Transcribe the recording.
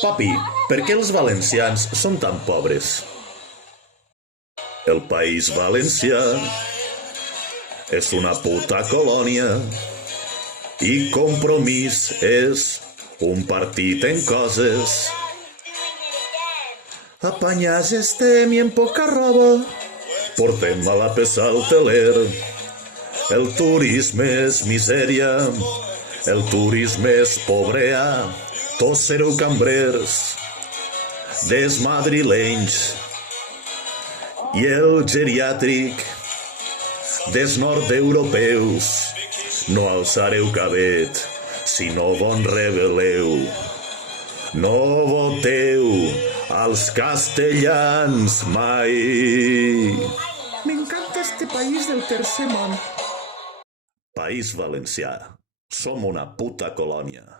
Papi, per què els valencians són tan pobres? El País Valencià és una puta colònia i Compromís és un partit en coses. Apanyats estem i en poca roba portem a la peça al teler. El turisme és misèria, el turisme és pobrea. Tots sereu cambrers des madrilenys i el geriàtric des nord-europeus. No alçareu cabet si no von rebel·leu. No voteu als castellans mai. M'encanta este país del tercer món. País Valencià, som una puta colònia.